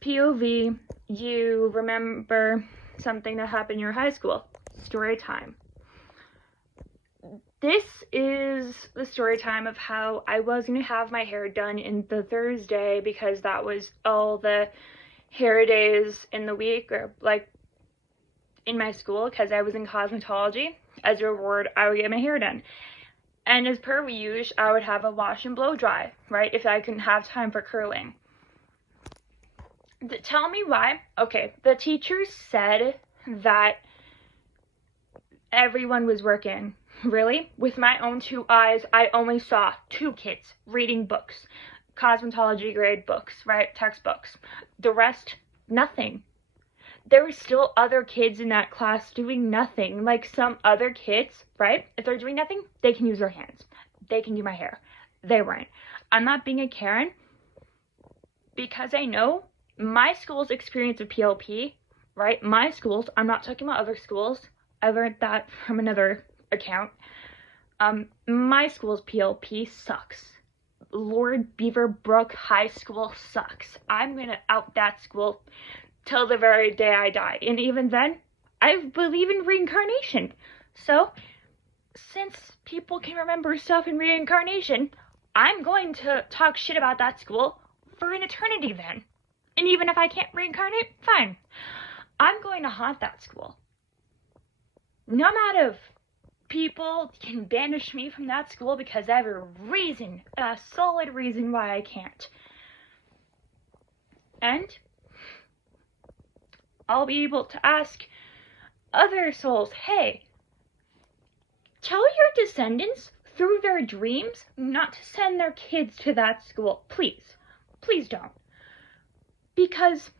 POV, you remember something that happened in your high school. Story time. This is the story time of how I was going to have my hair done in the Thursday because that was all the hair days in the week, or like in my school, because I was in cosmetology. As a reward, I would get my hair done. And as per usual, I would have a wash and blow dry, right, if I couldn't have time for curling. Tell me why. Okay, the teachers said that everyone was working. Really? With my own 2 eyes, I only saw 2 kids reading books. Cosmetology grade books, right? Textbooks. The rest, nothing. There were still other kids in that class doing nothing. Like some other kids, right? If they're doing nothing, they can use their hands. They can do my hair. They weren't. I'm not being a Karen because I know my school's experience of PLP, right? My school's, I'm not talking about other schools. I learned that from another account. My school's PLP sucks. Lord Beaverbrook High School sucks. I'm gonna out that school till the very day I die. And even then, I believe in reincarnation. So, since people can remember stuff in reincarnation, I'm going to talk shit about that school for an eternity then. And even if I can't reincarnate, fine. I'm going to haunt that school. No amount of people can banish me from that school because I have a reason, a solid reason why I can't. And I'll be able to ask other souls, hey, tell your descendants through their dreams not to send their kids to that school. Please. Please don't. Because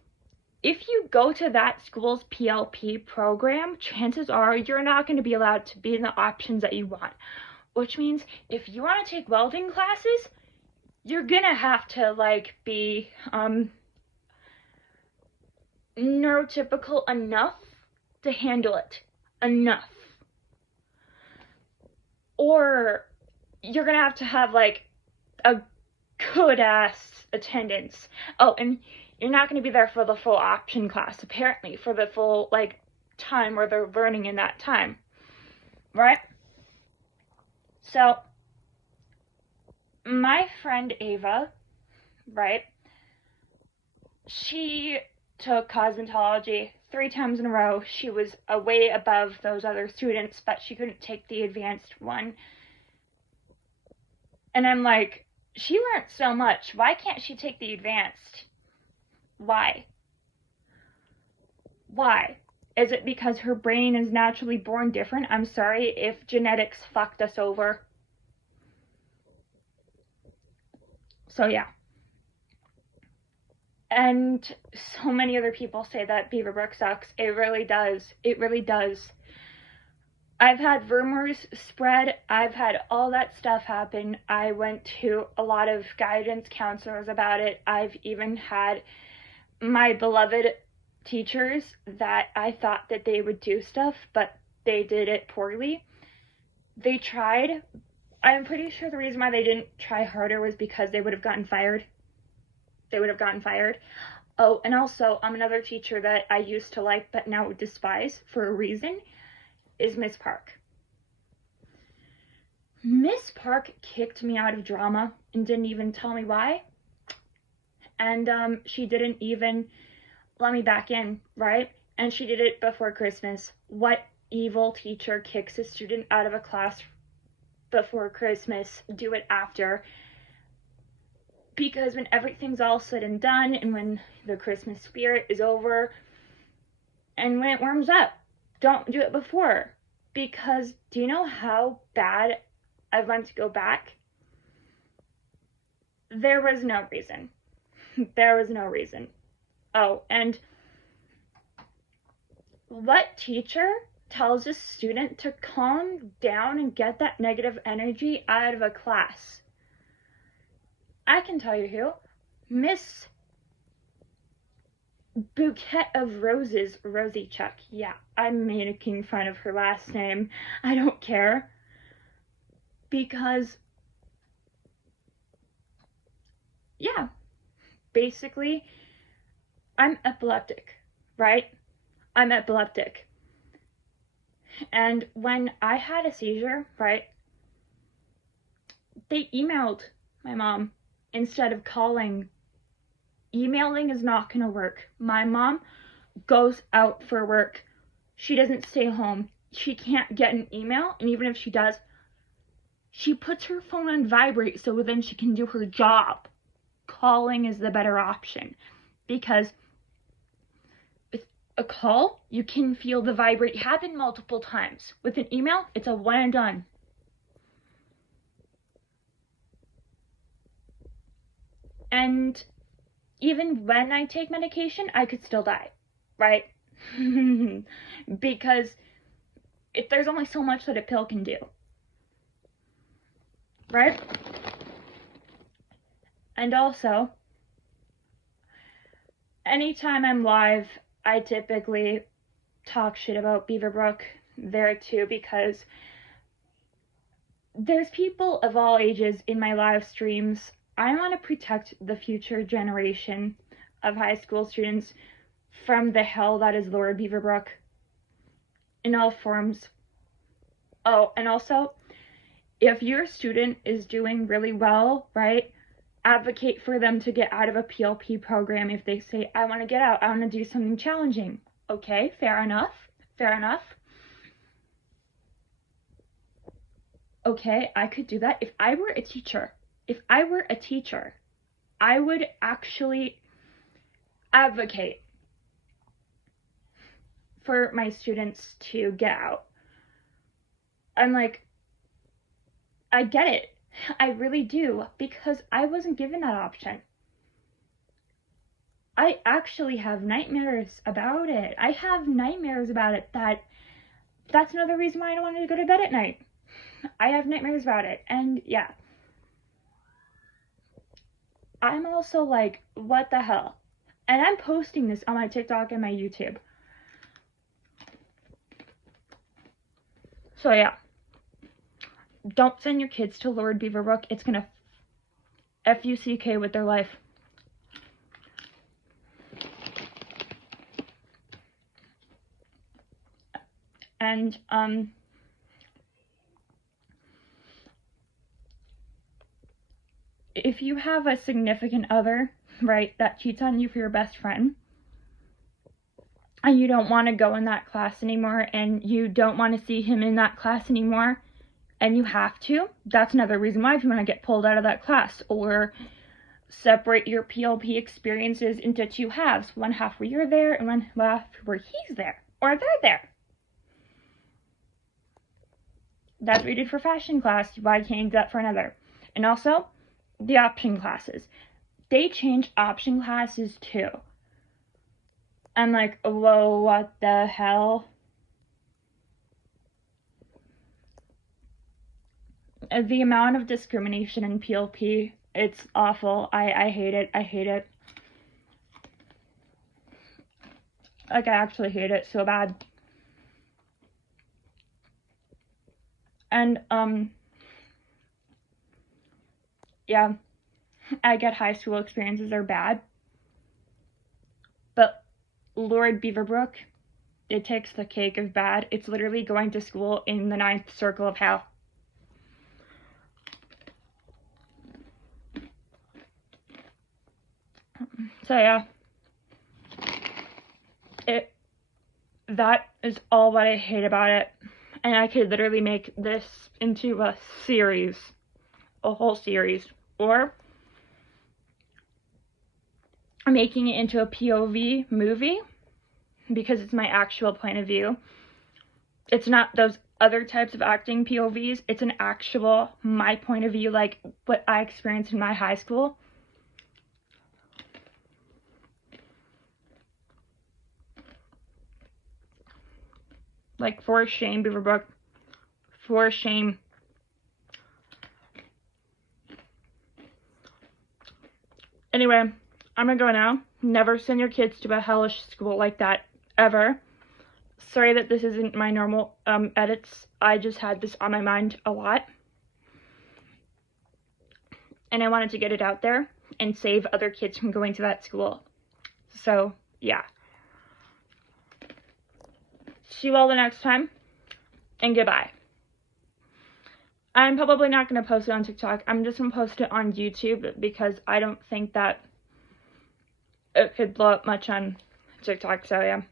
if you go to that school's PLP program, chances are you're not going to be allowed to be in the options that you want. Which means if you want to take welding classes, you're going to have to, like, be neurotypical enough to handle it. Enough. Or you're going to have, like, a good-ass attendance. Oh, and you're not going to be there for the full option class, apparently, for the full, like, time where they're learning in that time. Right? So, my friend Ava, right, she took cosmetology 3 times in a row. She was way above those other students, but she couldn't take the advanced one. And I'm like, she learned so much. Why can't she take the advanced? Why? Why? Is it because her brain is naturally born different? I'm sorry if genetics fucked us over. So yeah. And so many other people say that Beaverbrook sucks. It really does. It really does. I've had rumors spread. I've had all that stuff happen. I went to a lot of guidance counselors about it. I've even had my beloved teachers that I thought that they would do stuff, but they did it poorly. They tried. I'm pretty sure the reason why they didn't try harder was because they would have gotten fired. They would have gotten fired. Oh, and also, another teacher that I used to like but now despise for a reason is Miss Park. Miss Park kicked me out of drama and didn't even tell me why. And she didn't even let me back in, right? And she did it before Christmas. What evil teacher kicks a student out of a class before Christmas? Do it after. Because when everything's all said and done, and when the Christmas spirit is over, and when it warms up, don't do it before. Because do you know how bad I want to go back? There was no reason. There was no reason. Oh, and what teacher tells a student to calm down and get that negative energy out of a class? I can tell you who. Miss Bouquet of Roses, Rosie Chuck. Yeah, I'm making fun of her last name. I don't care. Because, yeah, basically, I'm epileptic, right? I'm epileptic. And when I had a seizure, right, they emailed my mom instead of calling. Emailing is not going to work. My mom goes out for work. She doesn't stay home. She can't get an email, and even if she does, she puts her phone on vibrate so then she can do her job. Calling is the better option, because with a call, you can feel the vibrate happen multiple times. With an email, it's a one and done. And even when I take medication, I could still die, right? Because there's only so much that a pill can do, right? And also, anytime I'm live, I typically talk shit about Beaverbrook there too, because there's people of all ages in my live streams. I want to protect the future generation of high school students from the hell that is Lord Beaverbrook in all forms. Oh, and also, if your student is doing really well, right, advocate for them to get out of a PLP program if they say, I want to get out, I want to do something challenging. Okay, fair enough, fair enough. Okay, I could do that. If I were a teacher, I would actually advocate for my students to get out. I'm like, I get it. I really do, because I wasn't given that option. I actually have nightmares about it. That's another reason why I don't want to go to bed at night. I have nightmares about it. And yeah. I'm also like, what the hell? And I'm posting this on my TikTok and my YouTube. So yeah. Don't send your kids to Lord Beaverbrook. It's gonna F-U-C-K with their life. And, if you have a significant other, right, that cheats on you for your best friend, and you don't want to go in that class anymore, and you don't want to see him in that class anymore, and you have to, that's another reason why if you want to get pulled out of that class, or separate your PLP experiences into two halves, one half where you're there, and one half where he's there, or they're there. That's what you did for fashion class, why can't you do that for another? And also, the option classes. They change option classes too. I'm like, whoa, what the hell? The amount of discrimination in PLP, it's awful. I hate it. I hate it. Like, I actually hate it so bad. And, yeah, I get high school experiences are bad. But Lord Beaverbrook, it takes the cake of bad. It's literally going to school in the 9th circle of hell. So yeah, that is all what I hate about it. And I could literally make this into a series, a whole series, or making it into a POV movie, because it's my actual point of view. It's not those other types of acting POVs, it's an actual, my point of view, like what I experienced in my high school. Like, for shame, Beaverbrook. For shame. Anyway, I'm gonna go now. Never send your kids to a hellish school like that, ever. Sorry that this isn't my normal edits. I just had this on my mind a lot. And I wanted to get it out there and save other kids from going to that school. So, yeah. See you all the next time, and goodbye. I'm probably not going to post it on TikTok. I'm just going to post it on YouTube because I don't think that it could blow up much on TikTok, so yeah.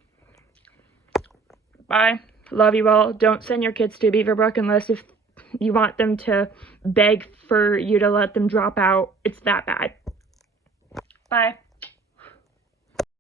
Bye. Love you all. Don't send your kids to Beaverbrook unless if you want them to beg for you to let them drop out. It's that bad. Bye.